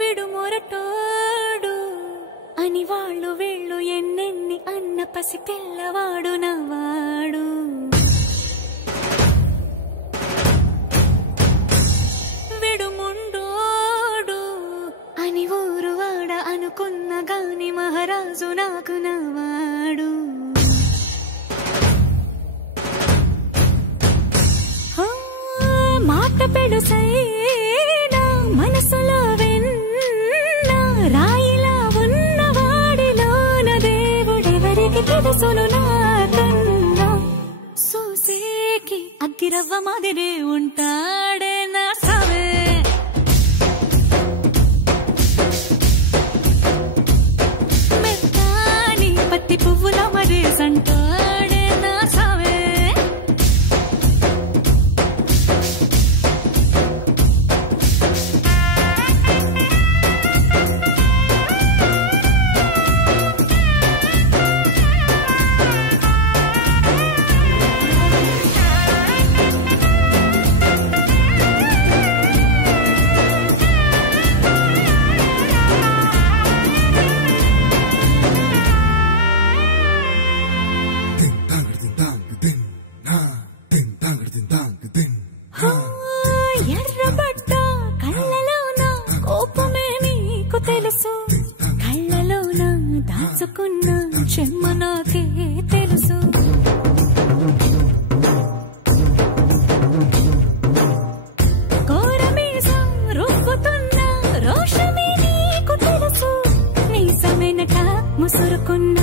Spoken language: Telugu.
విడు మొరటోడు అని వాళ్ళు వీళ్ళు ఎన్నెన్ని అన్న పసి పిల్లవాడు నవ్వాడు. విడు ముండోడు అని ఊరు వాడ అనుకున్న గాని మహారాజు నాకు నవ్వాడు. మాట పెడుసైనా మనసులో వెన్న రాయిలా ఉన్నవాడిలోన దేవుడెవరికి తెలుసును నాకన్నా. సూసేకి అగ్గిరవ్వ మాదిరే ఉంటాడే నా సావే. మెత్తాని పత్తి పువ్వుల మరేసంటాడే నా సావే. ఎర్రబడ్డ కళ్ళలోన కోపమే నీకు తెలుసు, కళ్ళలోన దాచుకున్న చెమ్మ నాకే తెలుసు. కోరమీసం రుబ్బుతున్న రోషమే నీకు తెలుసు, నీ సమేనక ముసురుకున్న